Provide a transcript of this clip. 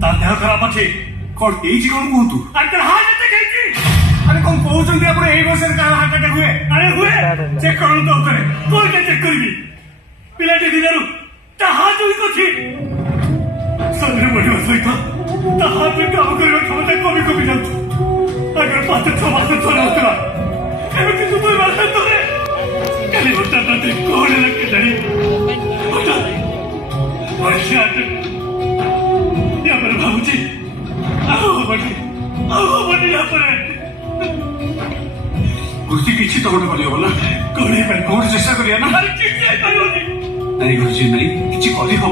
ତା ଦେହ ଖରାପ ଅଛି। କଣ ହେଇଛି କଣ କୁହନ୍ତୁ? ଆରେ ତାର ହାର୍ଟ ଆଟାକ୍ ହେଇଛି। ଆରେ କଣ କହୁଛନ୍ତି ଆପଣ? ଏଇ ବୟସରେ କାହାର ହାର୍ଟ ଆଟାକ୍ ହୁଏ? ଆରେ ହୁଏ, ଚେକ୍ କରନ୍ତୁ ଉପରେ। କଣ ଚେକ୍ କରିବି? ପିଲାଟି ଦିନରୁ ତା ହାର୍ଟ ୱିକ୍ ଅଛି। ଶରୀର ବଢିବା ସହିତ ତା ହାର୍ଟ କାମ କରିବା କ୍ଷମତା କମି କମି ଯାଉଛି। ଆଗରେ 5-6 ମାସ ଥରେ ହଉଥିଲା, ଏବେ କିନ୍ତୁ 2 ମାସ ଥରେ। କାଲି ହଠାତ୍ ରାତି କଣ ହେଲା କେଜାଣି ହଠାତ୍ ୟାପରେ ଭାବୁଛି ଆଉ ହବନି ୟାପରେ। ଗୁରୁଜୀ କିଛି ତ ଗୋଟେ କରିହବ ନା? କଣ ହେଇପାରିବ? କୋଉଠି ଚେଷ୍ଟା କରିବା ନା? ଆରେ କିଛି ହେଇପାରିବନି। ନାଇଁ ଗୁରୁଜୀ, ନାଇଁ କିଛି କରିହବ।